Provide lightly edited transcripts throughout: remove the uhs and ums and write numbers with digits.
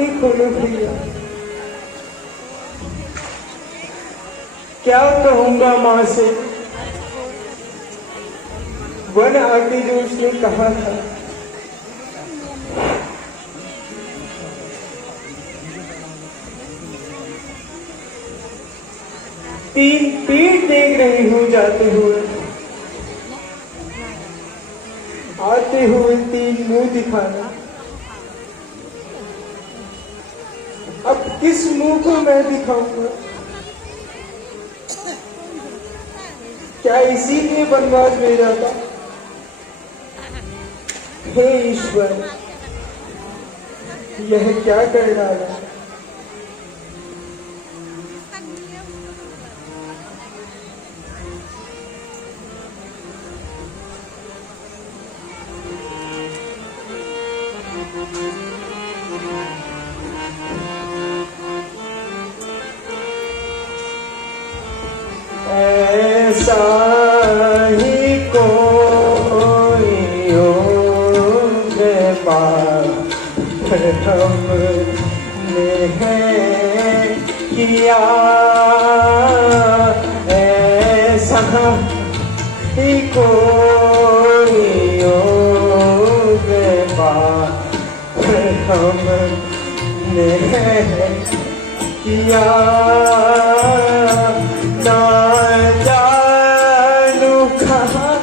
आंखें खोलो भैया। क्या कहूंगा माँ से, वन आके जो उसने कहा था। तीन पेट देख रही हूं जाते हुए, आते हुए तीन मुंह दिखाना। अब किस मुंह को मैं दिखाऊंगा? क्या इसीलिए वनवास भेजा था? हे ईश्वर, यह क्या कर डाला? ऐसा ही कोई योग पार हमने है किया, ऐसा ही कोई योग पार हमने है किया। ना जानू कहाँ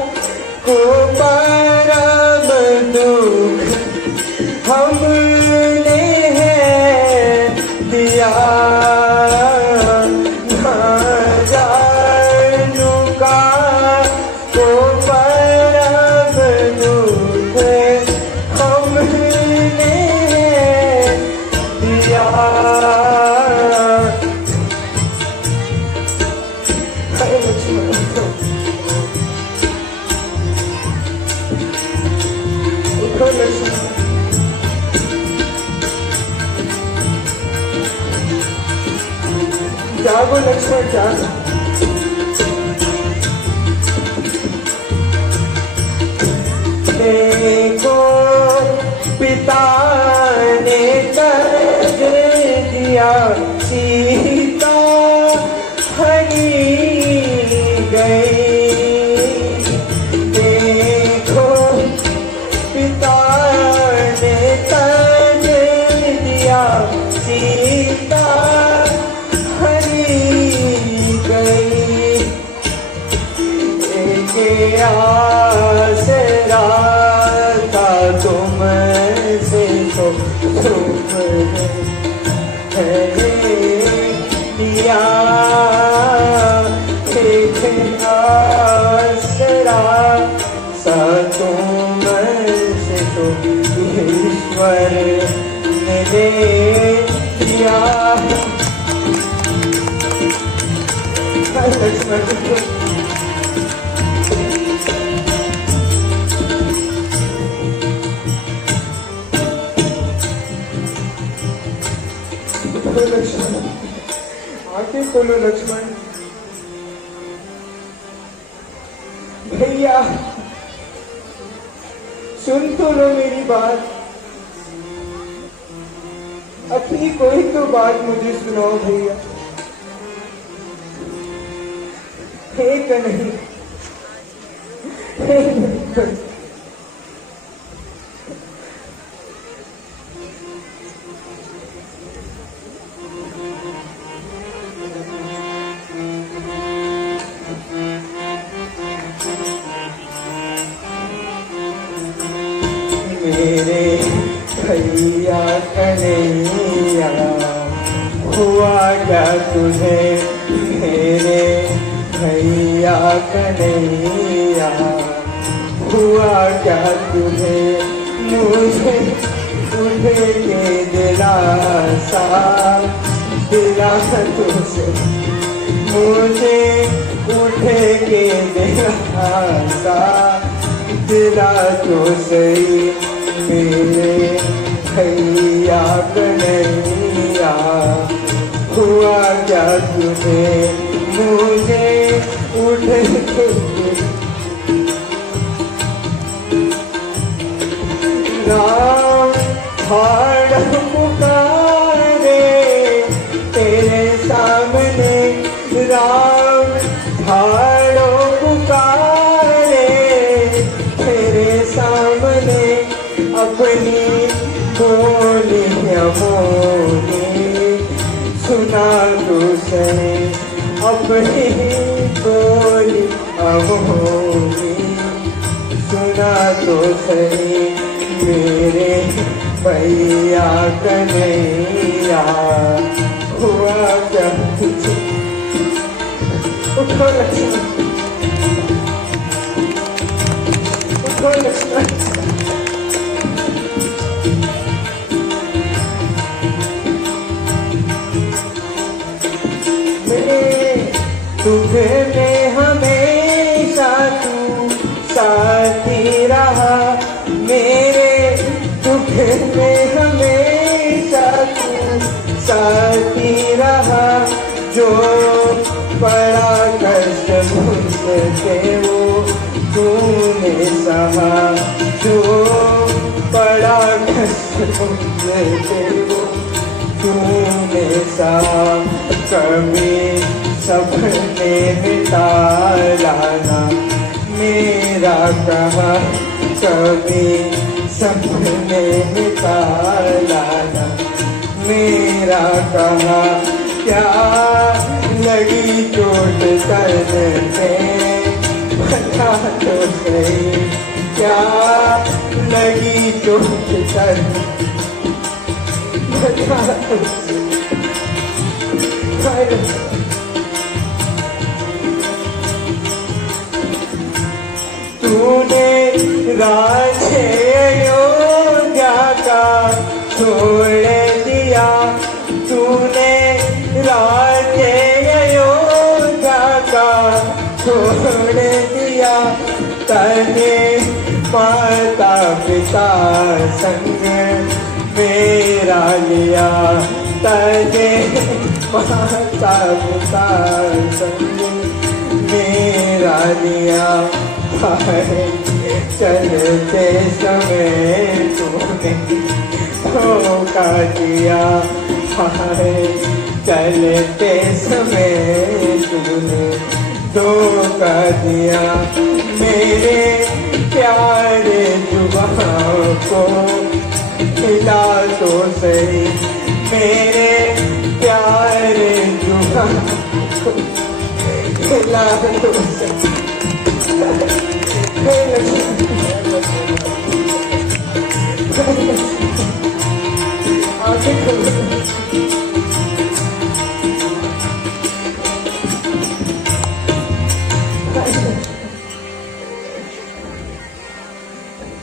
को परम दुख हमने है दिया। ना जानू कहाँ को परम दुख हमने है दिया। जागो लक्ष्मण जागो। देखो पिता ने त्याग दिया, सीता हरी गई। देखो पिता ने त्याग दिया, सीता आसरा था तुमसे तो तुमने लिया। एक आसरा सा तुमसे तो ईश्वर ने ले लिया। लक्ष्मण आके खोलो लक्ष्मण। भैया सुन तो लो मेरी बात, अपनी कोई तो बात मुझे सुनाओ भैया। हे कन्हैया, हे कन्हैया, मेरे भैया कन्हैया हुआ क्या तुझे? मेरे भैया कन्हैया हुआ क्या तुझे? मुझे उठे के दिलासा दिला तुझे, मुझे उठे के दिलासा दिला तो सही। मेरे भैया कन्हैया हुआ क्या तुझे? मुझे उठ के राम भाड़ पुकार अपनी बोली अब होगी, सुना तो सही मेरे भैया कन्हैया, हुआ क्या तुझे? उठो लक्ष्मण, उठो लक्ष्मण। दुख में हमेशा तू साथी रहा, मेरे दुख में हमेशा तू साथी रहा, जो बड़ा कष्ट मुझसे वो तूने सहा, जो बड़ा कष्ट मुझसे वो तूने सहा, कभी सपने मिटा लाना मेरा कहा, कभी सपने मिटा लाना मेरा कहा, क्या लगी चोट तन में बता तो सही, क्या लगी चोट तन बता तो सही। तूने राज्य अयोध्या का छोड़ दिया, तूने राज्य अयोध्या का छोड़ दिया, तने माता पिता संग मेरा लिया, तने माता पिता संग मेरा लिया, चलते समय तूने धोखा दिया, चलते समय तूने धोखा दिया, मेरे प्यारे जुबान को खिला तो सही, मेरे प्यारे जुबान को खिला तो सही।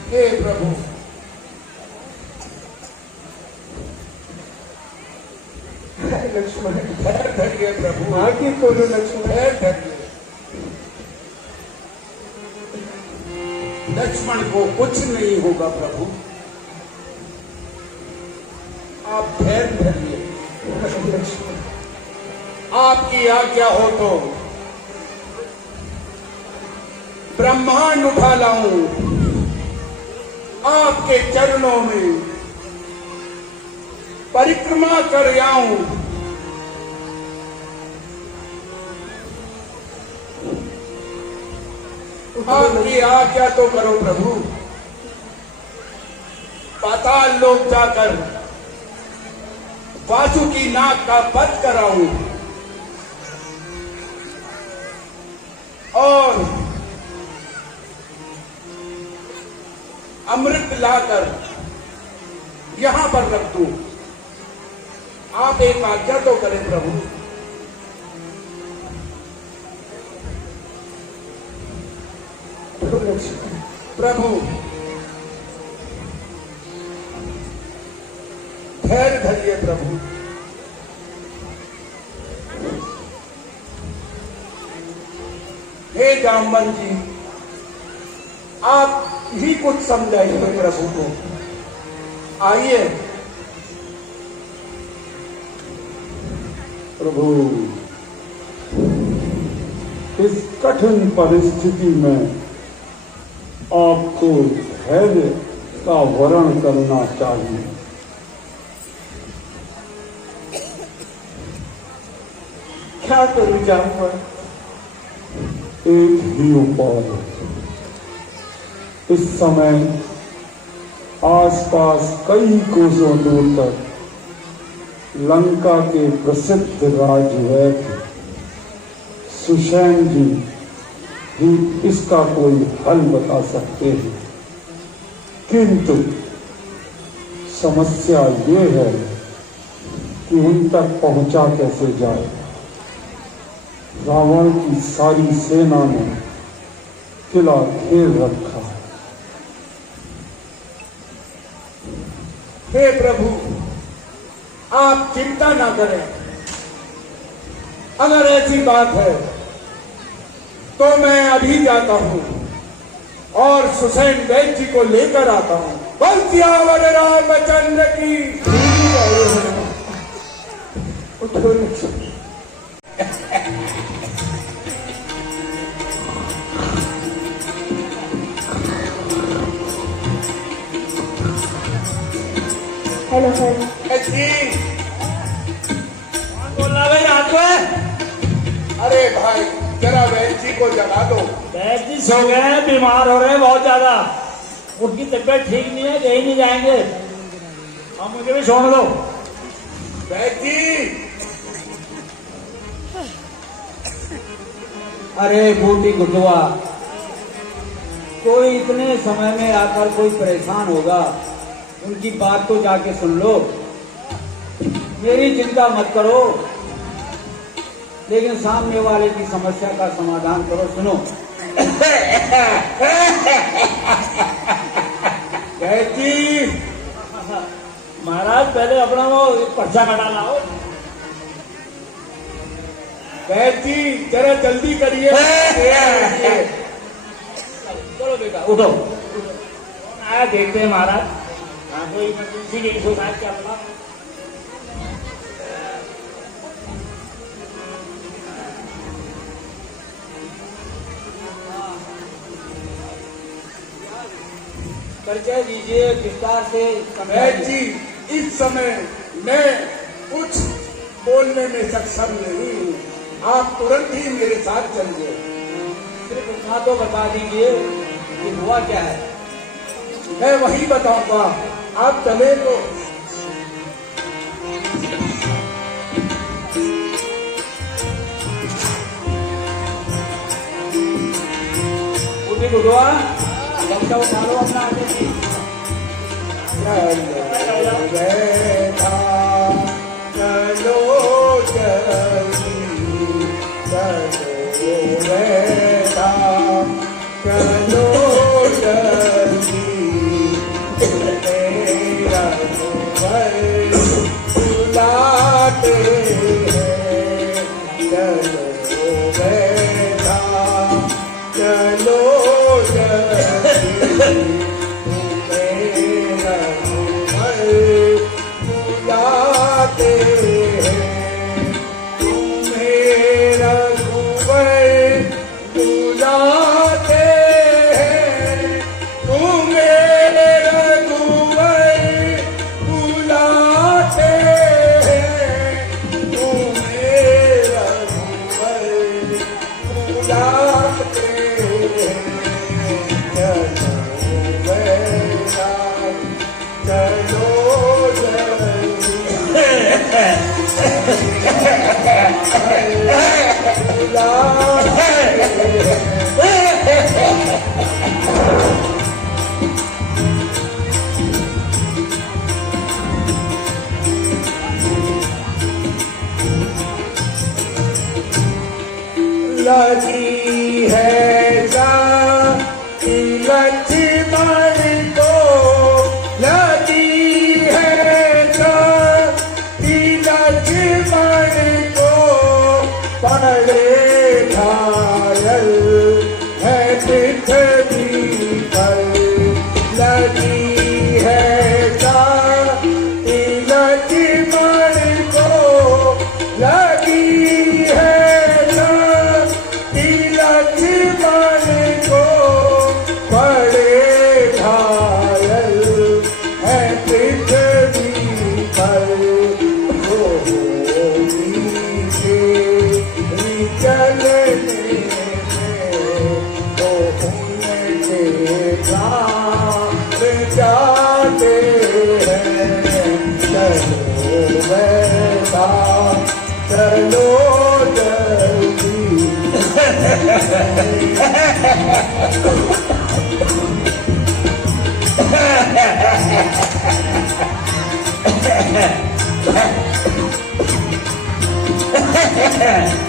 हे प्रभु, लक्ष्मण धैर्य धरिए प्रभु, आगे खोलो लक्ष्मण, धैर्य धरिए। लक्ष्मण को कुछ नहीं होगा प्रभु, आप धैर्य धरिए। आपकी आज्ञा हो तो ब्रह्मांड उठा लाऊं, आपके चरणों में परिक्रमा कर आऊं, आपकी आज्ञा तो करो प्रभु। पाताल लोक जाकर वासुकी नाग का वध कराऊं और अमृत लाकर यहां पर रख दूं। आप एक आज्ञा तो करें प्रभु। प्रभु धैर्य धरिए प्रभु। हे जामवन जी, आप ही कुछ समझाइए प्रभु को। आइए प्रभु, इस कठिन परिस्थिति में आपको धैर्य का वर्ण करना चाहिए। क्या करूं जामवन? एक ही उपाय है। इस समय आसपास कई कोसों दूर तक लंका के प्रसिद्ध राजवैद्य सुषैन जी भी इसका कोई हल बता सकते हैं, किंतु समस्या ये है कि उन तक पहुंचा कैसे जाए। रावण की सारी सेना ने किला घेर रखा है। हे प्रभु, आप चिंता ना करें। अगर ऐसी बात है तो मैं अभी जाता हूं और सुसैन वैद्य जी को लेकर आता हूं। बलसियावर रामचंद्र की। Hello hello. जी बोल रहा भाई रात को है? अरे भाई, जरा वैद्य जी को जगा दो। वैद्य जी सो गए हैं, बीमार हो रहे हैं बहुत ज्यादा। उनकी तबीयत ठीक नहीं है, कहीं नहीं जाएंगे। अब मुझे भी छोड़ दो। वैद्य जी, अरे बूटी गुटुआ, कोई इतने समय में आकर कोई परेशान होगा, उनकी बात तो जाके सुन लो। मेरी चिंता मत करो, लेकिन सामने वाले की समस्या का समाधान करो। सुनो, वैद्य जी, महाराज पहले अपना वो पर्चा कटा लाओ। वैद्य जी जरा जल्दी करिए। चलो बेटा उठो। आया देखते हैं महाराज। हाँ, कोई इमरजेंसी की इशू है क्या पता। परिचय दीजिए विस्तार से। वैद्य जी, इस समय मैं कुछ बोलने में सक्षम नहीं हूँ। आप तुरंत ही मेरे साथ चलिए। सिर्फ इतना तो बता दीजिए कि हुआ क्या है। मैं वही बताऊंगा, आप चले तो। बूटी गुटुआ, लक्ष्य उठा लो अपना आगे की। लगी है जाति लक्ष्मण को, लगी है जाति लक्ष्मण को, पड़े घायल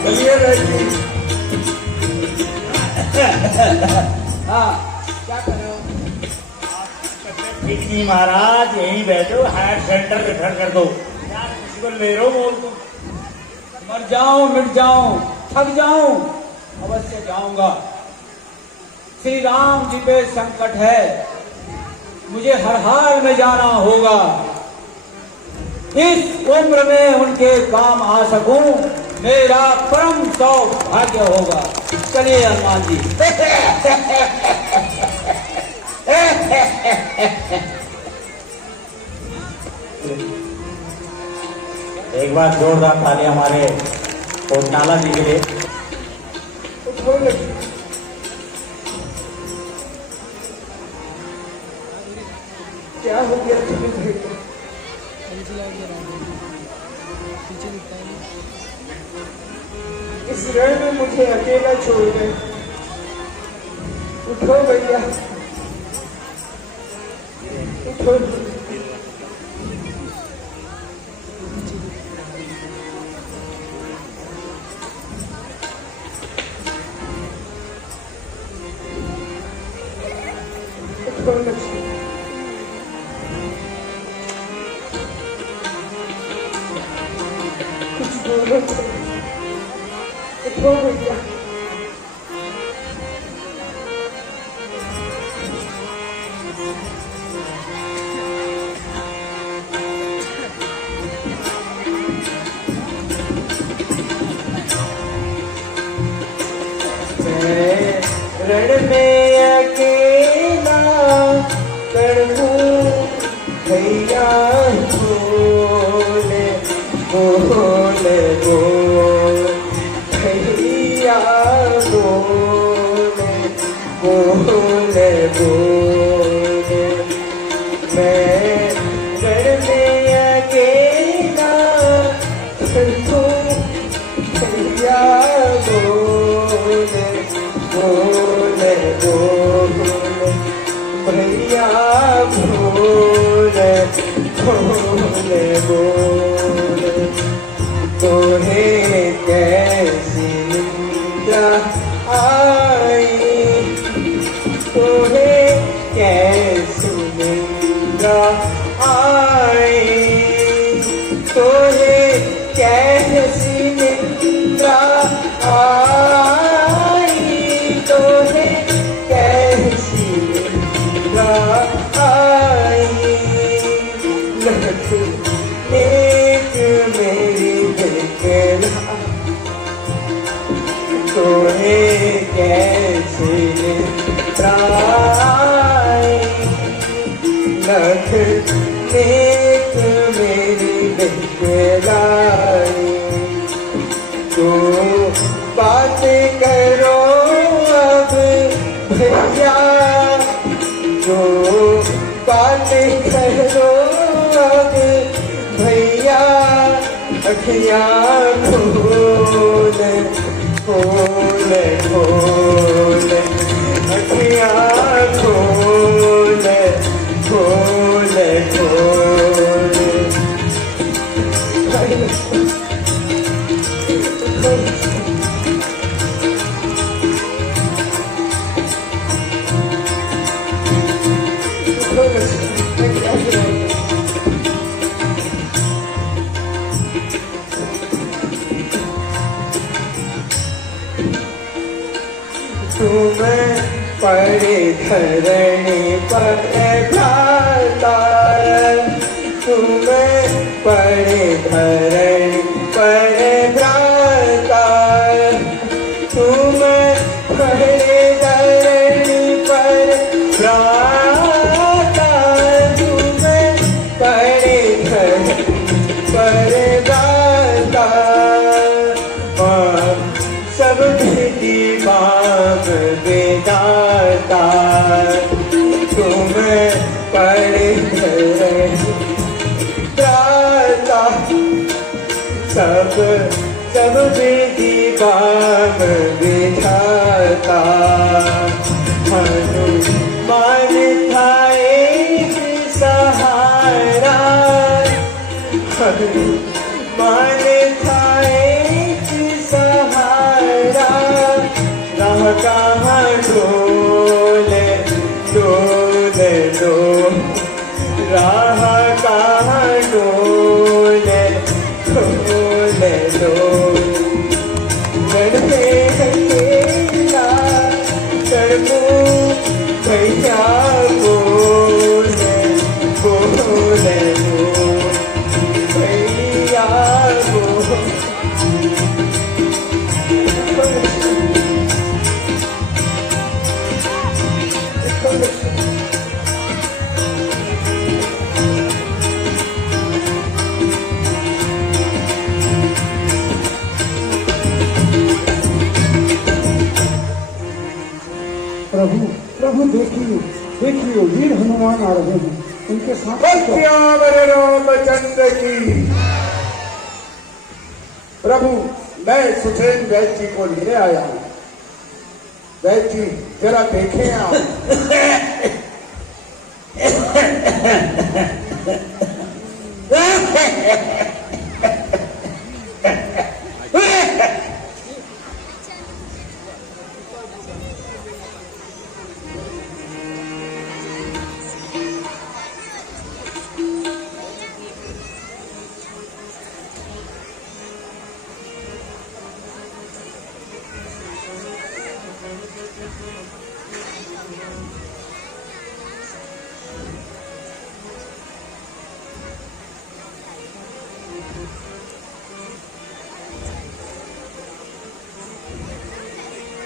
चलिए बैठिए। हाँ, क्या कर रहे हो? ठीक नहीं महाराज, यहीं बैठो, हायर सेंटर रेफर कर दो। यार किसी को ले रो बोल दो। मर जाऊं, मिट जाऊं, थक जाऊं, अवश्य जाऊंगा। श्री राम जी पे संकट है, मुझे हर हाल में जाना होगा। इस उम्र में उनके काम आ सकूं, मेरा परम सौभाग्य होगा। चलिए हनुमान जी। एक बार जोरदार ताली हमारे कोटनाला जी के लिए। उठो लगी। क्या हो गया तुम्हें भाई को? इस रण में मुझे अकेला छोड़ गए। उठो भैया, उठो। उठो लक्ष्मी। कुछ बोलो तो। उठो भैया। रण में अकेला तड़पूं भैया, बोले बोले बोल भैया, बोले बोले बोले। मैं रण में अकेला तड़पूं भैया, बोले बोले बोले भैया, बोले बोले बोले। तोहे कैसी निंदा आई, तोहे कैसी निंदा आई, तोहे कैसी निंदा आई, तोहे कैसी निंदा आई। लख एक मेरी बेकला, तोहे कैसी निंदा आई। लख एक मेरी बेकलाई। तो बात करो अब भैया, जो बात करो अब भैया। अखियाँ खोल खोल खोल, अखियाँ खोल खोल खोल। तुम पड़े धरणी पर भ्राता, तुम पड़े धरणी पर भ्राता, तुम पड़े धरणी पर भ्राता, तुम पड़े धरणी पर भ्राता। सब भेदी बाप बेदाता, तुम पड़े भ्राता। सब सब भेदी बाप बेदाता। मन था एक सहारा, मन था एक सहारा, राह कहाँ डोले डोले डोले, राह कहाँ डोले डोले डोले, चढ़ते अकेला चढ़ू भैया बोले बोले भैया बोले। प्रभु प्रभु देखिए देखिए, वीर हनुमान आ रहे हैं, उनके साथ बल्क्यावर रामचंद्र की। प्रभु मैं सुसेन वैद्य जी को लेने आया हूँ। वैद्य जी जरा देखें आप।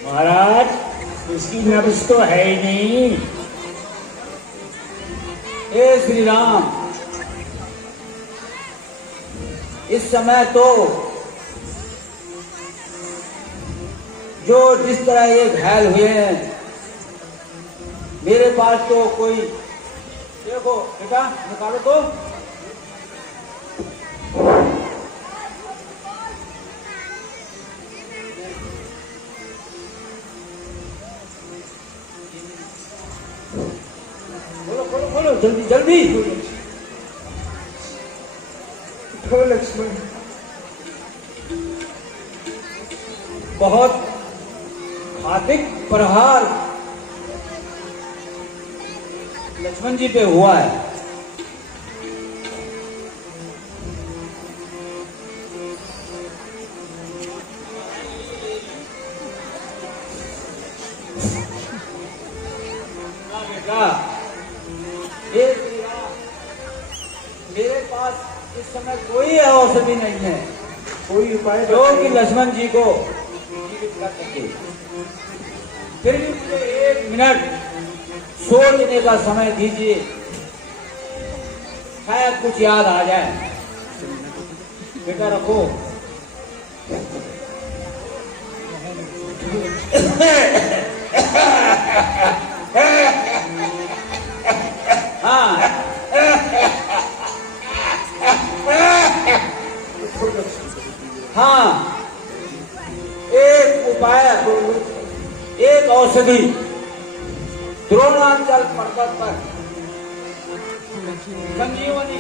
महाराज, इसकी नब्ज तो है ही नहीं। हे श्री राम, इस समय तो जो जिस तरह ये घायल हुए हैं, मेरे पास तो कोई, देखो बेटा निकालो तो। खोलो खोलो खोलो, जल्दी जल्दी। उठो लक्ष्मण। बहुत घातिक प्रहार लक्ष्मण जी पे हुआ है। बेटा, हे श्री राम, मेरे पास इस समय कोई औषधि नहीं है, कोई उपाय जो कि लक्ष्मण जी को जीवित कर सके। फिर भी मुझे 1 मिनट सोचने का समय दीजिए, शायद कुछ याद आ जाए। बेटा रखो। हाँ, हाँ, एक उपाय, एक औषधि द्रोणांचल पर्वत पर संजीवनी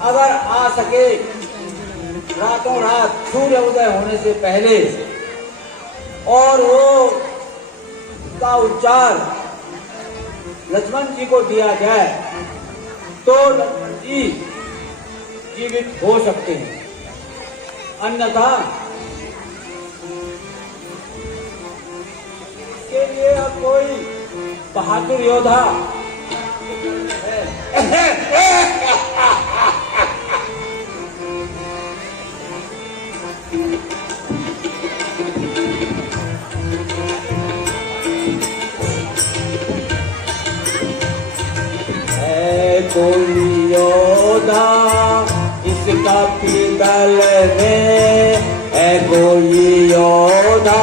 अगर आ सके रातों रात सूर्य उदय होने से पहले, और वो का उपचार लक्ष्मण जी को दिया जाए तो लक्ष्मण जी जीवित हो सकते हैं, अन्यथा इसके लिए अब कोई बहादुर योद्धा है। कोई योद्धा इसका पीतल में है, कोई योद्धा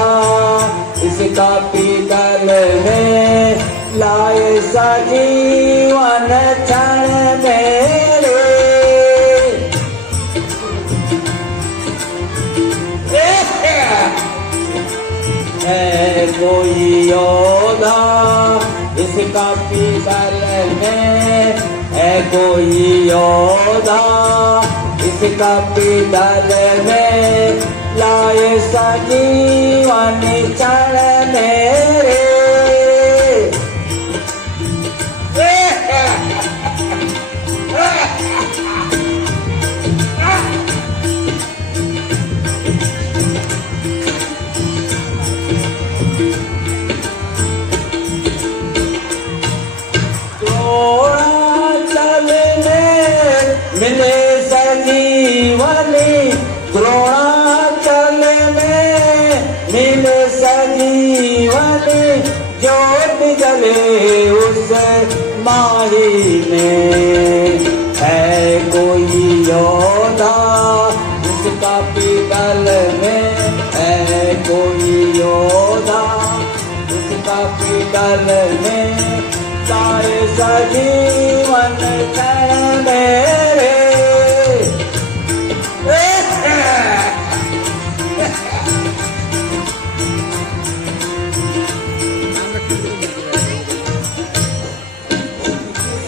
इसका पीतल में लाए सजीवन क्षण मेरे। है कोई योद्धा इसका पीतल में है कोई योधा, इसका पीतल में लाए संजीवन क्षण मेरे। द्रोणाचल में मिले संजीवनी, द्रोणाचल में मिले संजीवनी, ज्योत जले उस माही में है कोई योधा, इसका पीतल में है कोई योधा, इसका पीतल में लाए सजीवन क्षण मेरे।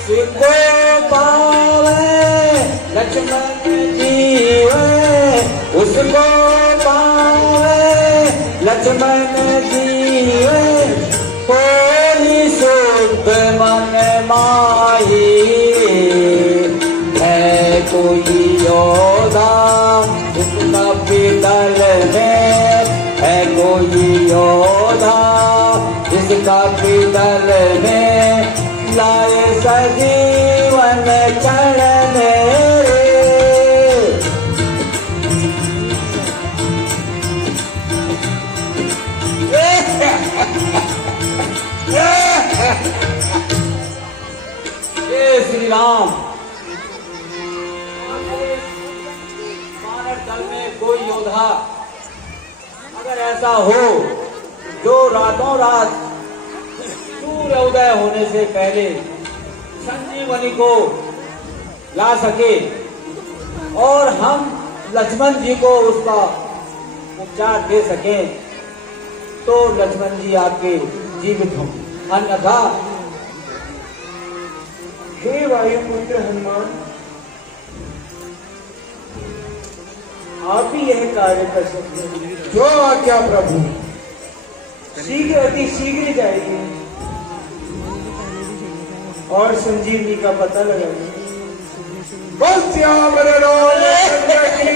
उसको पावे लक्ष्मण जीवे, उसको पावे लक्ष्मण जीवे, कोई शुद्ध मन माही है कोई योधा, इसका पीतल में है कोई योधा, इसका पीतल में लाए सजीवन क्षण मेरे। हे श्री राम, मानव दल में कोई योद्धा अगर ऐसा हो जो रातों रात सूर्य उदय होने से पहले संजीवनी को ला सके और हम लक्ष्मण जी को उसका उपचार दे सकें, तो लक्ष्मण जी आपके जीवित हों, अन्यथा। हे वायुपुत्र हनुमान, आप ही यह कार्य कर सकते हैं। जो आज्ञा प्रभु। शीघ्र अति शीघ्र जाइए और संजीवनी का पता लगाइए। बल सियावर रामचंद्र की।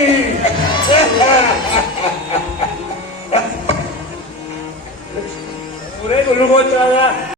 पूरे गुरु को चला